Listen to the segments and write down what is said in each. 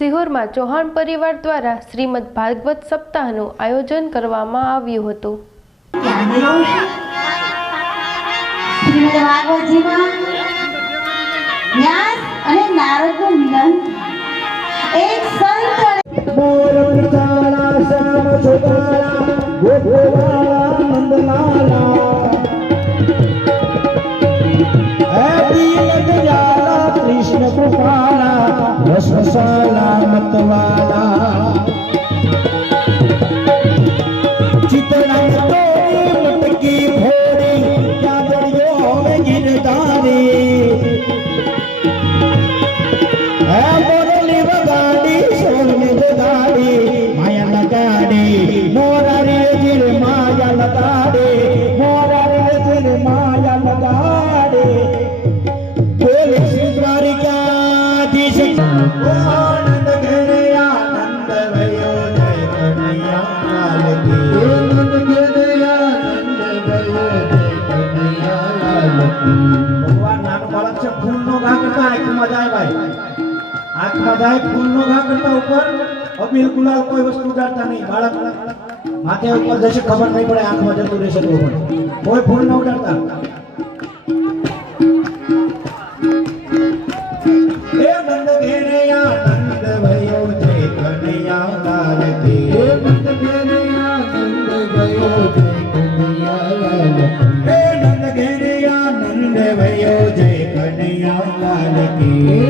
સિહોરમાં ચૌહાણ પરિવાર દ્વારા શ્રીમદ ભાગવત સપ્તાહનું આયોજન કરવામાં આવ્યું હતું. શ્રીમદ ભાગવતજીમાં વ્યાસ અને નારદનું મિલન. એક સંત મોર પિતાળા શ્યામ છોટાળા ગોપવાળા નંદલાલા. હે દીન દયાલા કૃષ્ણ કૃપાલા રસશાલા મતવાલા કરતા આંખમાં જાય ભાઈ આંખમાં જાય ફૂલનો ઘા કરતા ઉપર અબીલ ગુલાલ કોઈ વસ્તુ ઉડાડતા નહીં બાળક માથે ઉપર જશે ખબર નહીં પડે આંખમાં જતું રહેશે તો પણ કોઈ ફૂલ ન ઉડાડતા હે નંદ ઘેરે આનંદ ભયો લાલ કી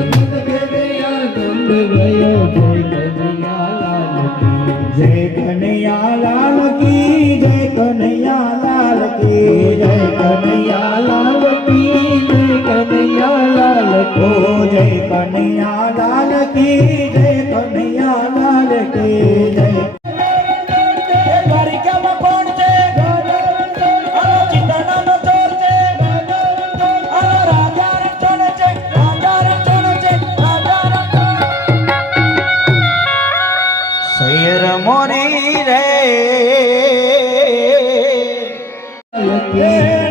કનૈયા લાલ કી જય કનૈયા લાલ કી જય કનૈયા લાલ કી જય કનૈયા લાલ કી જય કનૈયા લાલ કો જય કનૈયા લાલ કી જય કનૈયા લાલ કી જય નંદ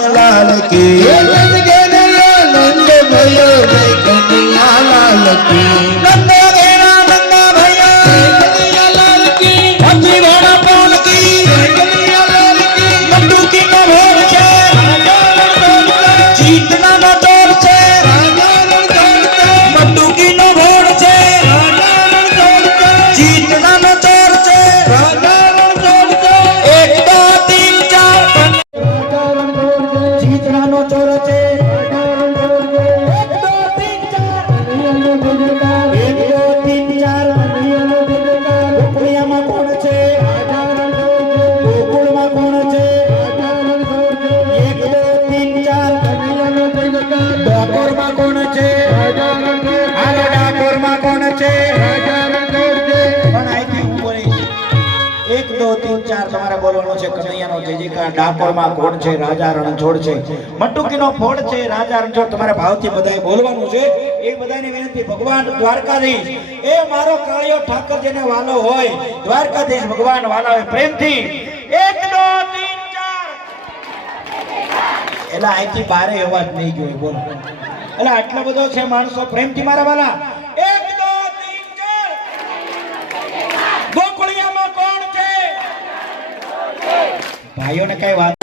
કનૈયા લાલ દો તીન ચાર તમારે બોલવાનું છે. કનૈયાનો જય જયકાર ડાકોરમાં કોણ છે, રાજા રણછોડ છે. મટુકીનો ફોડ છે, રાજા રણછોડ તમારે ભાવથી બધાએ બોલવાનું છે. એ બધાને વિનંતી, ભગવાન દ્વારકાધીશ, એ મારો કાળિયો ઠાકર જેને વાલો હોય, દ્વારકાધીશ ભગવાન વાલા હોય પ્રેમથી એક, દો, તીન, ચાર. એટલે અહીંથી બારે અવાજ નહીં ગયો બોલો. એટલે આટલો બધો છે માણસો પ્રેમથી મારા વાલા એક દો તીન ચાર ગોકુળિયામાં કોણ છે ભાઈઓને કઈ વાત